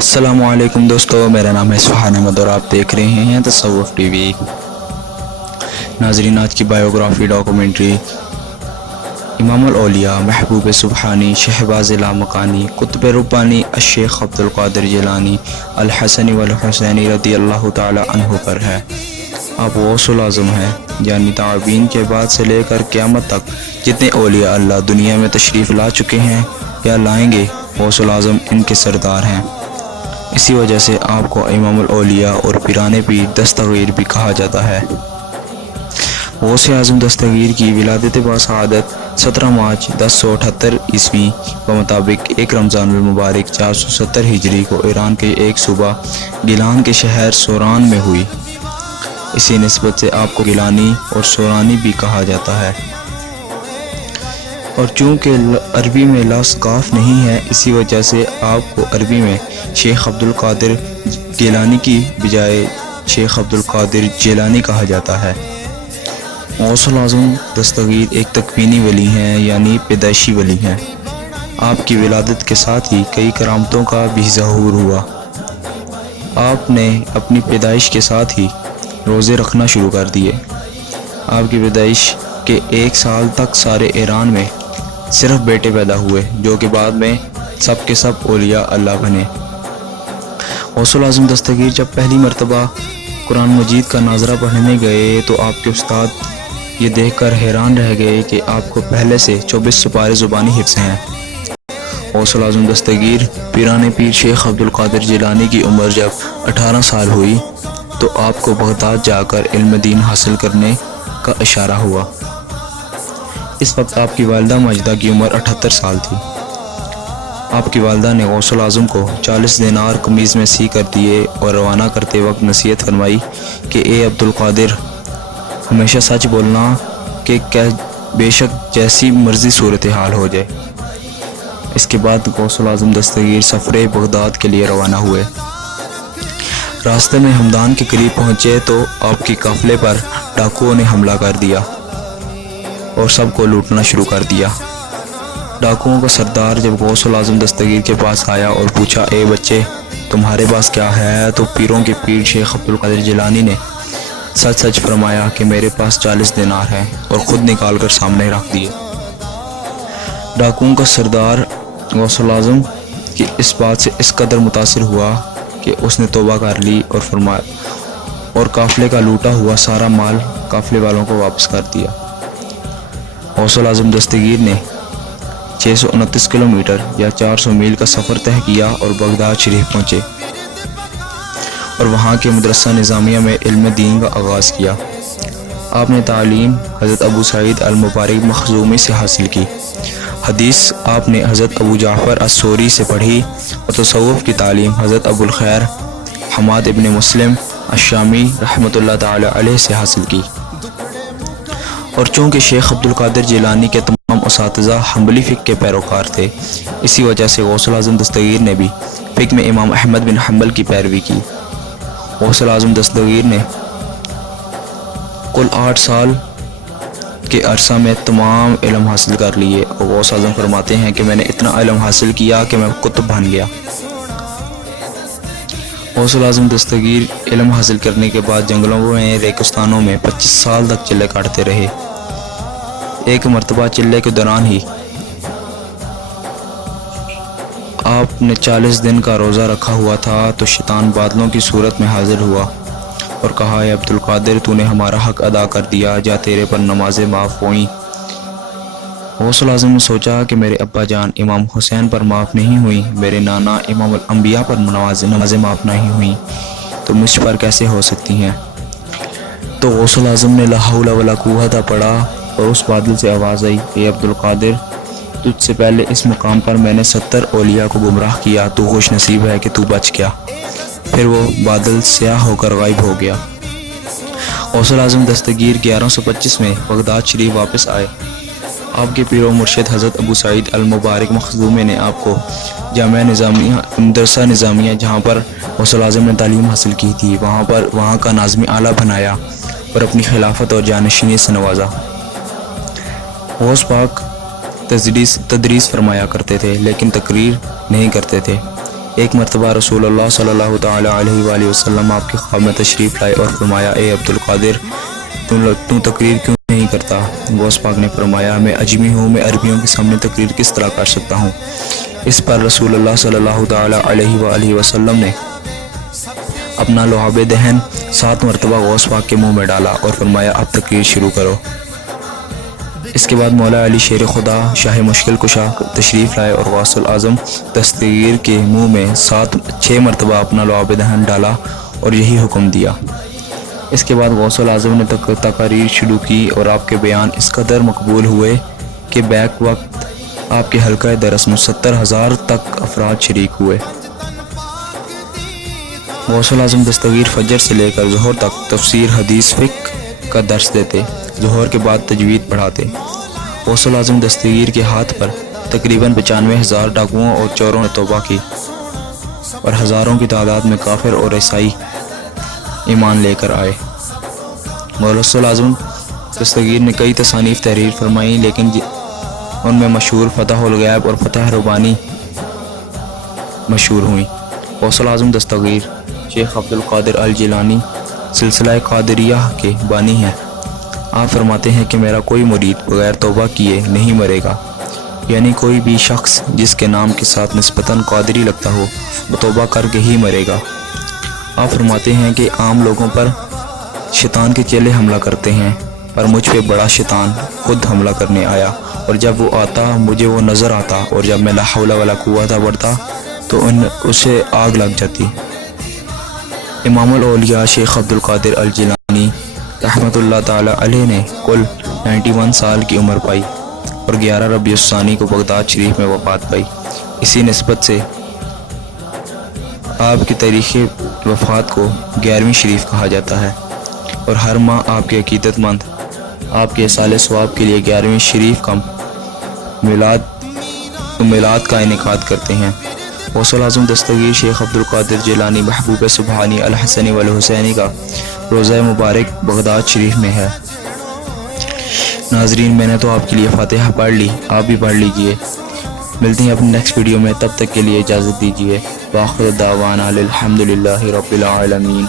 السلام علیکم دوستو، میرا نام ہے سبحان احمد اور آپ دیکھ رہے ہیں تصوف ٹی وی۔ ناظرین، آج کی بائیوگرافی ڈاکومنٹری امام الاولیاء محبوب سبحانی شہباز لامکانی قطب ربانی الشیخ عبد القادر جیلانی الحسنی والحسینی رضی اللہ تعالی عنہ پر ہے۔ آپ غوث العظم ہیں، یعنی تعابین کے بعد سے لے کر قیامت تک جتنے اولیاء اللہ دنیا میں تشریف لا چکے ہیں یا لائیں گے، غوث العظم ان کے سردار ہیں۔ اسی وجہ سے آپ کو امام الاولیاء اور پیران پیر دستگیر بھی کہا جاتا ہے۔ غوث اعظم دستگیر کی ولادت باسعادت 17 مارچ 1078 عیسوی بمطابق 1 رمضان المبارک 470 ہجری کو ایران کے ایک صوبہ گیلان کے شہر سوران میں ہوئی۔ اسی نسبت سے آپ کو گیلانی اور سورانی بھی کہا جاتا ہے، اور چونکہ عربی میں لفظ قاف نہیں ہے، اسی وجہ سے آپ کو عربی میں شیخ عبد القادر گیلانی کی بجائے شیخ عبد القادر جیلانی کہا جاتا ہے۔ غوث العظم دستگیر ایک تکوینی ولی ہیں، یعنی پیدائشی ولی ہیں۔ آپ کی ولادت کے ساتھ ہی کئی کرامتوں کا بھی ظہور ہوا۔ آپ نے اپنی پیدائش کے ساتھ ہی روزے رکھنا شروع کر دیے۔ آپ کی پیدائش کے 1 سال تک سارے ایران میں صرف بیٹے پیدا ہوئے، جو کہ بعد میں سب کے سب اولیاء اللہ بنے۔ غوث العظم دستگیر جب پہلی مرتبہ قرآن مجید کا ناظرہ پڑھنے گئے تو آپ کے استاد یہ دیکھ کر حیران رہ گئے کہ آپ کو پہلے سے 24 سپارے زبانی حفظ ہیں۔ غوث العظم دستگیر پیران پیر شیخ عبد القادر جیلانی کی عمر جب 18 سال ہوئی تو آپ کو بغداد جا کر علم دین حاصل کرنے کا اشارہ ہوا۔ اس وقت آپ کی والدہ ماجدہ کی عمر 78 سال تھی۔ آپ کی والدہ نے غوث العظم کو 40 دینار قمیض میں سی کر دیے اور روانہ کرتے وقت نصیحت فرمائی کہ اے عبد القادر، ہمیشہ سچ بولنا کہ بے شک جیسی مرضی صورتحال ہو جائے۔ اس کے بعد غوث العظم دستگیر سفر بغداد کے لیے روانہ ہوئے۔ راستے میں ہمدان کے قریب پہنچے تو آپ کے قافلے پر ڈاکوؤں نے حملہ کر دیا اور سب کو لوٹنا شروع کر دیا۔ ڈاکوؤں کا سردار جب غوث العظم دستگیر کے پاس آیا اور پوچھا، اے بچے، تمہارے پاس کیا ہے؟ تو پیروں کے پیر شیخ عبد القادر جیلانی نے سچ فرمایا کہ میرے پاس 40 دینار ہیں، اور خود نکال کر سامنے رکھ دیے۔ ڈاکوؤں کا سردار غوث العظم کی اس بات سے اس قدر متاثر ہوا کہ اس نے توبہ کر لی اور فرمایا اور قافلے کا لوٹا ہوا سارا مال قافلے والوں کو واپس کر دیا۔ غوث العظم دستگیر نے 629 کلومیٹر یا 400 میل کا سفر طے کیا اور بغداد شریف پہنچے اور وہاں کے مدرسہ نظامیہ میں علم دین کا آغاز کیا۔ آپ نے تعلیم حضرت ابو سعید المبارک مخزومی سے حاصل کی، حدیث آپ نے حضرت ابو جعفر الثوری سے پڑھی اور تصوف کی تعلیم حضرت ابو الخیر حماد ابن مسلم الشامی رحمۃ اللہ تعالی علیہ سے حاصل کی۔ اور چونکہ شیخ عبد القادر جیلانی کے تمام اساتذہ حنبلی فقہ کے پیروکار تھے، اسی وجہ سے غوث العظم دستگیر نے بھی فقہ میں امام احمد بن حنبل کی پیروی کی۔ غوث العظم دستگیر نے کل 8 سال کے عرصہ میں تمام علم حاصل کر لیے، اور غوث اعظم فرماتے ہیں کہ میں نے اتنا علم حاصل کیا کہ میں قطب بن گیا۔ غوث العظم دستگیر علم حاصل کرنے کے بعد جنگلوں میں ریگستانوں میں 25 سال تک چلے کاٹتے رہے۔ ایک مرتبہ چلے کے دوران ہی آپ نے 40 دن کا روزہ رکھا ہوا تھا تو شیطان بادلوں کی صورت میں حاضر ہوا اور کہا، اے عبد القادر، تو نے ہمارا حق ادا کر دیا، جا تیرے پر نمازیں معاف ہوئیں۔ غوث العظم نے سوچا کہ میرے ابا جان امام حسین پر معاف نہیں ہوئی، میرے نانا امام الانبیاء پر نمازیں معاف نہیں ہوئیں، تو مجھ پر کیسے ہو سکتی ہیں؟ تو غوث العظم نے لا حول ولا قوت پڑھا اور اس بادل سے آواز آئی، اے عبد القادر، تجھ سے پہلے اس مقام پر میں نے 70 اولیاء کو گمراہ کیا، تو خوش نصیب ہے کہ تو بچ گیا۔ پھر وہ بادل سیاہ ہو کر غائب ہو گیا۔ غوث العظم دستگیر 1125 میں بغداد شریف واپس آئے۔ آپ کے پیر و مرشد حضرت ابو سعید المبارک مخزومی نے آپ کو جامعہ نظامیہ مدرسہ نظامیہ، جہاں پر غوث العظم نے تعلیم حاصل کی تھی، وہاں کا ناظم اعلیٰ بنایا اور اپنی خلافت اور جانشینی سے نوازا۔ غوث پاک تدریس فرمایا کرتے تھے، لیکن تقریر نہیں کرتے تھے۔ ایک مرتبہ رسول اللہ صلی اللہ تعالیٰ علیہ وآلہ وسلم آپ کے خواب میں تشریف لائے اور فرمایا اے عبد القادر تو تقریر کیوں نہیں کرتا؟ غوث پاک نے فرمایا میں اجمی ہوں، میں عربیوں کے سامنے تقریر کس طرح کر سکتا ہوں؟ اس پر رسول اللہ صلی اللہ تعالیٰ علیہ وآلہ وسلم نے اپنا لعاب دہن 7 مرتبہ غوث پاک کے منہ میں ڈالا اور فرمایا اب تقریر شروع کرو۔ اس کے بعد مولا علی شیر خدا شاہ مشکل کشا تشریف لائے اور غوث الاعظم دستگیر کے منہ میں 6 مرتبہ اپنا لعاب دہن ڈالا اور یہی حکم دیا۔ اس کے بعد غوث الاعظم نے تقاریر شروع کی اور آپ کے بیان اس قدر مقبول ہوئے کہ بیک وقت آپ کے حلقہ درس میں 70,000 تک افراد شریک ہوئے۔ غوث الاعظم دستگیر فجر سے لے کر ظہر تک تفسیر، حدیث، فقہ کا درس دیتے، ظہر کے بعد تجوید پڑھاتے۔ غوث الاعظم دستگیر کے ہاتھ پر تقریباً 95,000 ڈاکوؤں اور چوروں نے توبہ کی اور ہزاروں کی تعداد میں کافر اور عیسائی ایمان لے کر آئے۔ غوث الاعظم دستگیر نے کئی تصانیف تحریر فرمائیں، لیکن ان میں مشہور فتح الغیب اور فتح ربانی مشہور ہوئیں۔ غوث الاعظم دستگیر شیخ عبد القادر الجیلانی سلسلہ قادریہ کے بانی ہیں۔ آپ فرماتے ہیں کہ میرا کوئی مرید بغیر توبہ کیے نہیں مرے گا، یعنی کوئی بھی شخص جس کے نام کے ساتھ نسبتاً قادری لگتا ہو وہ توبہ کر کے ہی مرے گا۔ آپ فرماتے ہیں کہ عام لوگوں پر شیطان کے چیلے حملہ کرتے ہیں، پر مجھ پہ بڑا شیطان خود حملہ کرنے آیا، اور جب وہ آتا مجھے وہ نظر آتا، اور جب میں لا حول ولا قوت پڑھتا تو اسے آگ لگ جاتی۔ امام الاولیاء شیخ عبد القادر الجیلانی رحمۃ اللہ تعالی علیہ نے کل 91 سال کی عمر پائی اور 11 ربیع الثانی کو بغداد شریف میں وفات پائی۔ اسی نسبت سے آپ کی تاریخ وفات کو 11ویں شریف کہا جاتا ہے، اور ہر ماہ آپ کے عقیدت مند آپ کے اصال ثواب کے لیے 11ویں شریف کا میلاد کا انعقاد کرتے ہیں۔ غوث الاعظم دستگیر شیخ عبد القادر جیلانی محبوب سبحانی الحسنی والحسینی کا روضہ مبارک بغداد شریف میں ہے۔ ناظرین، میں نے تو آپ کے لیے فاتحہ پڑھ لی، آپ بھی پڑھ لیجئے۔ ملتے ہیں اپنی نیکسٹ ویڈیو میں، تب تک کے لیے اجازت دیجیے۔ وآخر دعوانا الحمدللہ رب العالمین۔